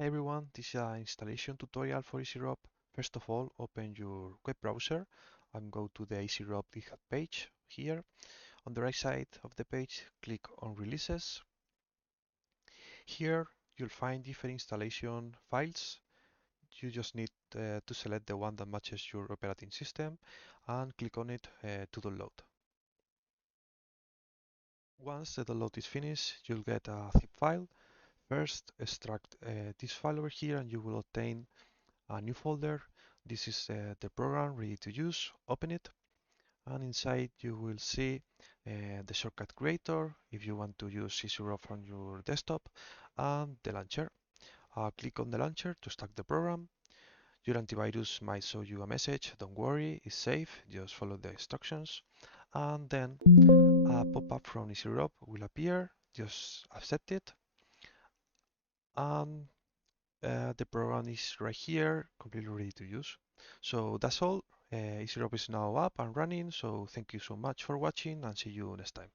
Hi everyone, this is an installation tutorial for EasyROB. First of all, open your web browser and go to the EasyROB GitHub page here. On the right side of the page, click on Releases. Here you'll find different installation files. You just need to select the one that matches your operating system and click on it to download. Once the download is finished, you'll get a zip file. First, extract this file over here and you will obtain a new folder. This is the program ready to use. Open it, and inside you will see the shortcut creator if you want to use EasyROB from your desktop, and the launcher. Click on the launcher to start the program. Your antivirus might show you a message. Don't worry, it's safe. Just follow the instructions, and then a pop-up from EasyROB will appear. Just accept it, and the program is right here, completely ready to use. So that's all. EasyROB is now up and running. So thank you so much for watching and see you next time.